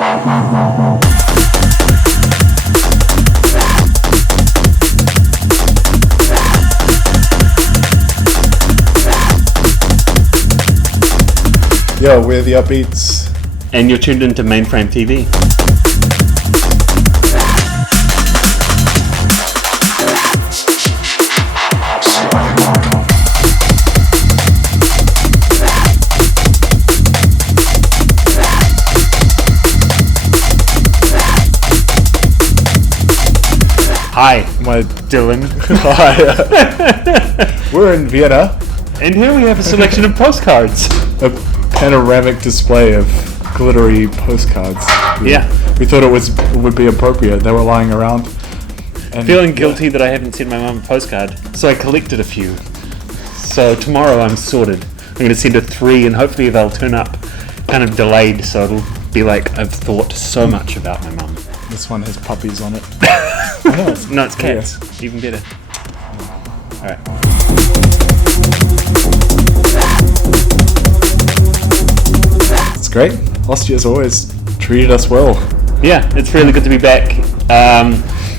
Yo, we're the Upbeats. And you're tuned into Mainframe TV. Hi, My Dylan. Hi. We're in Vienna. And here we have a selection of postcards. A panoramic display of glittery postcards. We thought it would be appropriate. They were lying around. And Feeling guilty that I haven't sent my mum a postcard, so I collected a few. So tomorrow I'm sorted. I'm going to send her 3 and hopefully they'll turn up kind of delayed, so it'll be like I've thought so much about my mum. This one has puppies on it. No, it's cats. Yeah. Even better. Alright. It's great. Austria's always treated us well. Yeah, it's really good to be back.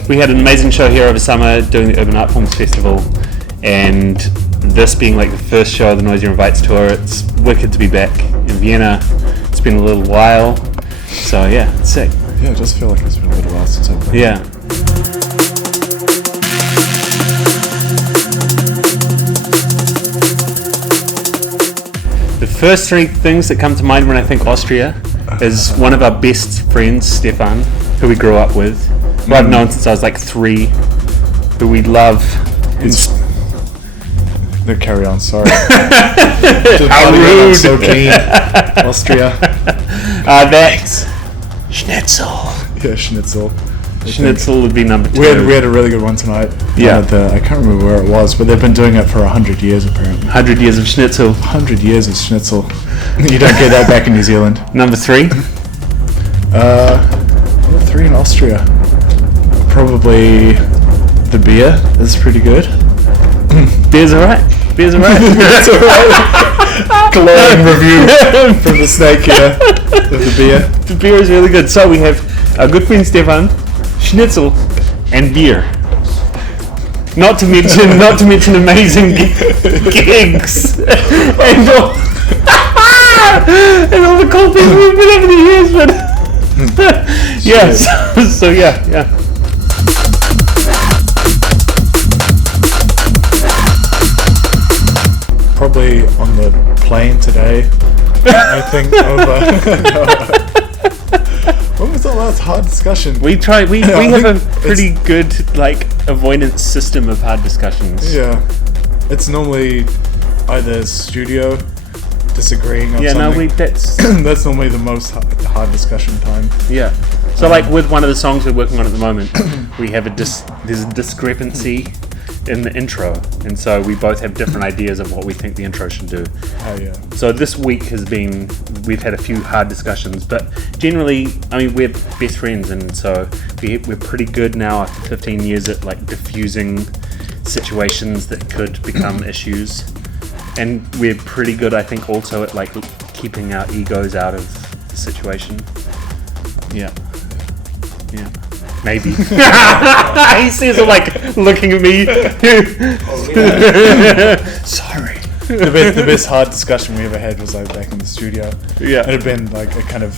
We had an amazing show here over summer doing the Urban Art Forms Festival, and this being like the first show of the Noisia Invites tour, it's wicked to be back in Vienna. It's been a little while, so yeah, it's sick. Yeah, it does feel like it's been a little while since I've played. Yeah. The first 3 things that come to mind when I think Austria is one of our best friends, Stefan, who we grew up with, who I've known since I was like 3, who we love. No, carry on, sorry. How rude! I'm so keen. Austria. That's Schnitzel. Yeah, Schnitzel. Schnitzel would be number 2. We had a really good one tonight. Yeah. I can't remember where it was, but they've been doing it for 100 years apparently. 100 years of Schnitzel. 100 years of Schnitzel. You don't get that back in New Zealand. Number 3? 3 in Austria. Probably the beer is pretty good. Beer's alright. Beer's alright. That's alright. Glowing review from the snake here of the beer. The beer is really good. So we have our good friend Stefan, Schnitzel, and beer. Not to mention amazing gigs and all, and all the cool things we've been over the years. But yeah, so yeah. Probably on the plane today. I think over. When was the last hard discussion? We have a pretty good like avoidance system of hard discussions. Yeah, it's normally either studio disagreeing on something. That's normally the most hard discussion time. Yeah. So like with one of the songs we're working on at the moment, we have there's a discrepancy in the intro, and so we both have different ideas of what we think the intro should do. Oh yeah. So this week we've had a few hard discussions, but generally, I mean, we're best friends, and so we're pretty good now after 15 years at like diffusing situations that could become issues, and we're pretty good, I think, also at like keeping our egos out of the situation. Yeah. Maybe. He says it like looking at me. Sorry. The best hard discussion we ever had was like back in the studio. Yeah. It had been like a kind of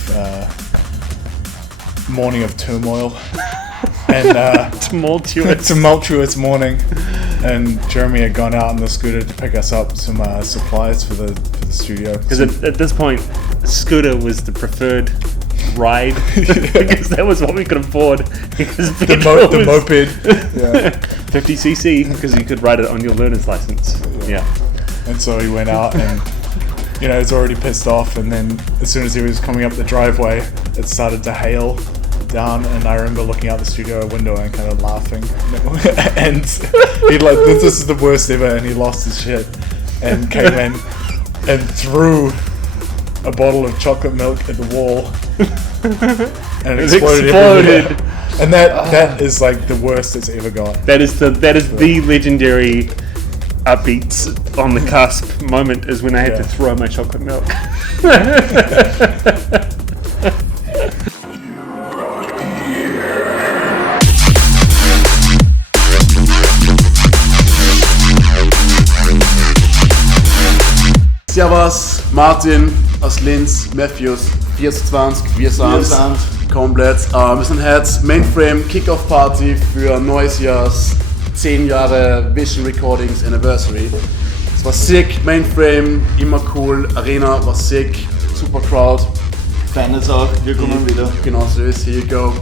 morning of turmoil and tumultuous morning. And Jeremy had gone out on the scooter to pick us up some supplies for the studio. Because at this point, scooter was the preferred ride because that was what we could afford. Because the moped, yeah, 50cc, because you could ride it on your learner's license. Yeah. And so he went out, and he's already pissed off. And then as soon as he was coming up the driveway, it started to hail down, and I remember looking out the studio window and kind of laughing. And he like, this is the worst ever, and he lost his shit and came in and threw a bottle of chocolate milk at the wall, and it exploded everywhere. And that is like the worst it's ever got. That is the legendary Upbeats on the cusp moment, is when I had to throw my chocolate milk. Martin aus Linz, Mefjus, 24, wir sind's. Komplett. Wir sind jetzt Mainframe Kickoff Party für Noisias 10 Jahre Vision Recordings Anniversary. Es war sick, Mainframe, immer cool, Arena war sick, super Crowd. Fans auch, wir kommen wieder. Genau so ist, here you go.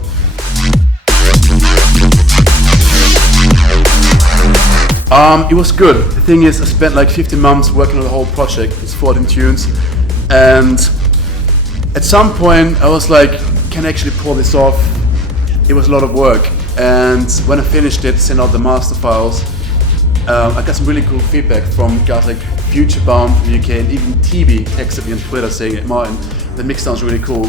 It was good. The thing is, I spent like 15 months working on the whole project. It's 14 tunes, and at some point I was like, can I actually pull this off? It was a lot of work, and when I finished it, sent out the master files. I got some really cool feedback from guys like Futurebound from the UK, and even TB texted me on Twitter saying, hey, Martin, the mix sounds really cool.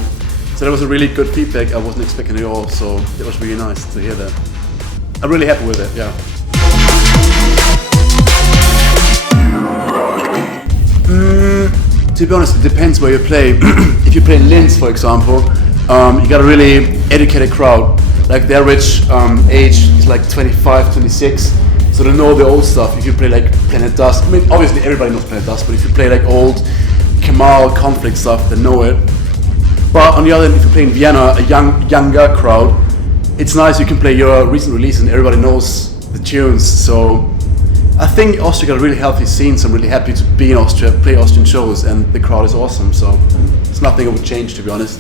So that was a really good feedback. I wasn't expecting it at all, so it was really nice to hear that. I'm really happy with it, yeah. To be honest, it depends where you play. If you play in Linz, for example, you got a really educated crowd. Like the average age is like 25, 26, so they know the old stuff. If you play like Planet Dust, I mean, obviously everybody knows Planet Dust, but if you play like old Kemal Conflict stuff, they know it. But on the other hand, if you play in Vienna, a younger crowd, it's nice you can play your recent release and everybody knows the tunes. So I think Austria got a really healthy scene, so I'm really happy to be in Austria, play Austrian shows, and the crowd is awesome, so it's nothing I would change, to be honest.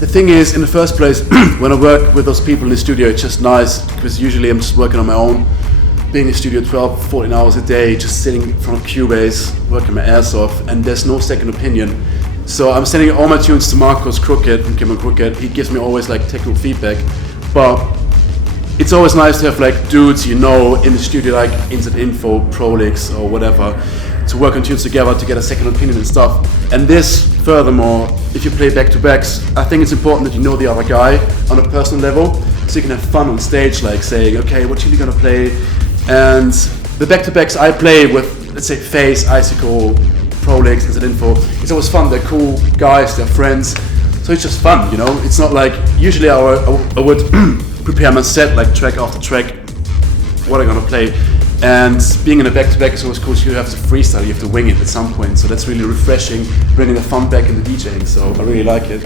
The thing is, in the first place, when I work with those people in the studio, it's just nice, because usually I'm just working on my own, being in the studio 12, 14 hours a day, just sitting in front of Cubase, working my ass off, and there's no second opinion. So I'm sending all my tunes to Marcus Crooked from Kim and Crooked. He gives me always like technical feedback, but it's always nice to have like dudes you know in the studio, like Instant Info, Prolix or whatever, to work on tunes together to get a second opinion and stuff. And this, furthermore, if you play back-to-backs, I think it's important that you know the other guy on a personal level, so you can have fun on stage, like saying, okay, what tune are you gonna play? And the back-to-backs I play with, let's say, Face, Icicle, Prolix, Instant Info, it's always fun. They're cool guys, they're friends, so it's just fun, you know. It's not like, usually I would prepare my set like track after track, what I'm gonna play, and being in a back-to-back is always cool. You have to freestyle, you have to wing it at some point, so that's really refreshing, bringing the fun back in the DJing, so I really like it.